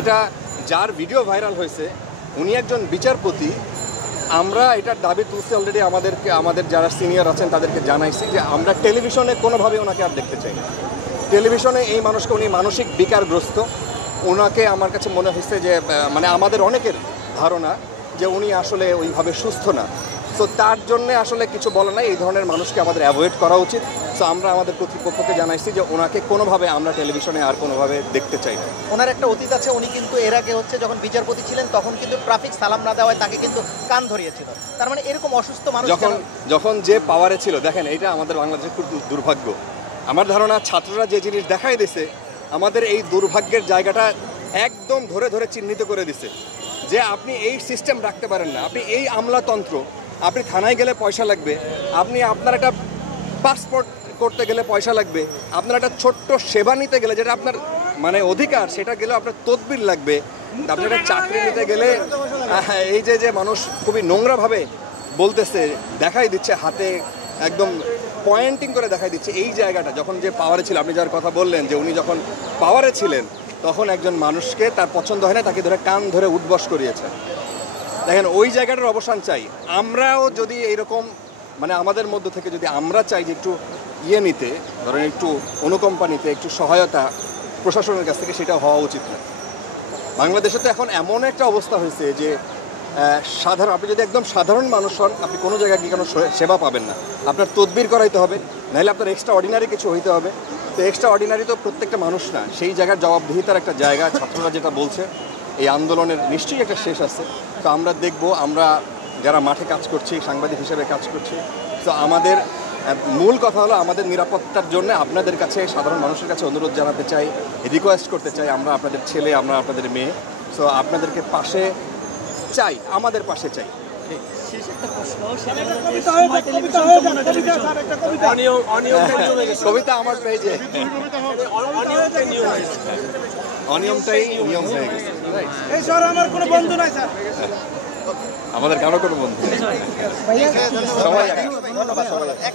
এটা যার video viral হয়েছে উনি একজন বিচারপতি। আমরা এটার দাবি তুলছি অলরেডি, আমাদের যারা সিনিয়র আছেন তাদেরকে জানাইছি যে আমরা টেলিভিশনে কোনোভাবে ওনাকে আর দেখতে চাই না। টেলিভিশনে এই মানুষকে, উনি মানসিক বিকারগ্রস্ত। ওনাকে আমার কাছে মনে হয়েছে যে মানে আমাদের অনেকের ধারণা যে উনি আসলে ওইভাবে সুস্থ না। সো তার জন্যে আসলে কিছু বলা নাই, এই ধরনের মানুষকে আমাদের অ্যাভয়েড করা উচিত। সো আমরা আমাদের কর্তৃপক্ষকে জানাইছি যে ওনাকে কোনোভাবে আমরা টেলিভিশনে আর কোনোভাবে দেখতে চাই না। ওনার একটা অতীত আছে, উনি কিন্তু এর আগে যখন বিচারপতি ছিলেন তখন কিন্তু ট্রাফিক সালাম না দেওয়ায় তাকে কিন্তু কান ধরিয়েছিল। তার মানে এরকম অসুস্থ মানুষ যখন যে পাওয়ারে ছিল, দেখেন এটা আমাদের বাংলাদেশের খুব দুর্ভাগ্য। আমার ধারণা ছাত্ররা যে জিনিস দেখাই দিছে আমাদের এই দুর্ভাগ্যের জায়গাটা একদম ধরে ধরে চিহ্নিত করে দিছে যে আপনি এই সিস্টেম রাখতে পারেন না, আপনি এই আমলাতন্ত্র, আপনি থানায় গেলে পয়সা লাগবে, আপনি আপনার একটা পাসপোর্ট করতে গেলে পয়সা লাগবে, আপনার একটা ছোট্ট সেবা নিতে গেলে যেটা আপনার মানে অধিকার সেটা গেলে আপনার তদবির লাগবে, আপনি একটা চাকরি নিতে গেলে এই যে মানুষ খুবই নোংরাভাবে বলতেছে, দেখাই দিচ্ছে হাতে একদম পয়েন্টিং করে দেখাই দিচ্ছে এই জায়গাটা। যখন যে পাওয়ারে ছিল, আপনি যার কথা বললেন যে উনি যখন পাওয়ারে ছিলেন তখন একজন মানুষকে তার পছন্দ হয় না, তাকে ধরে কান ধরে উঠবস করিয়েছে। দেখেন ওই জায়গাটার অবসান চাই। আমরাও যদি এইরকম মানে আমাদের মধ্য থেকে যদি আমরা চাই যে একটু নিতে, ধরেন একটু অনুকম্পা নিতে, একটু সহায়তা প্রশাসনের কাছ থেকে, সেটা হওয়া উচিত না। বাংলাদেশে তো এখন এমন একটা অবস্থা হয়েছে যে আপনি যদি একদম সাধারণ মানুষ হন, আপনি কোনো জায়গায় গিয়ে কোনো সেবা পাবেন না, আপনার তদবির করাইতে হবে, নাহলে আপনার এক্সট্রা অর্ডিনারি কিছু হইতে হবে। তো এক্সট্রা অর্ডিনারি তো প্রত্যেকটা মানুষ না, সেই জায়গার জবাবদিহিতার একটা জায়গা। ছাত্ররা যেটা বলছে এই আন্দোলনের নিশ্চয়ই একটা শেষ আছে। তো আমরা দেখব, আমরা যারা মাঠে কাজ করছি, সাংবাদিক হিসেবে কাজ করছি, তো আমাদের মূল কথা হলো আমাদের নিরাপত্তার জন্য আপনাদের কাছে, সাধারণ মানুষের কাছে অনুরোধ জানাতে চাই, রিকোয়েস্ট করতে চাই, আমরা আপনাদের ছেলে, আমরা আপনাদের মেয়ে। সো আপনাদেরকে পাশে চাই, আমাদের পাশে চাই। কবিতা আমার পেজে, অনিয়মটাই নিয়ম হয়ে গেছে। আমাদের কারো কোনো বন্ধু সবাই এক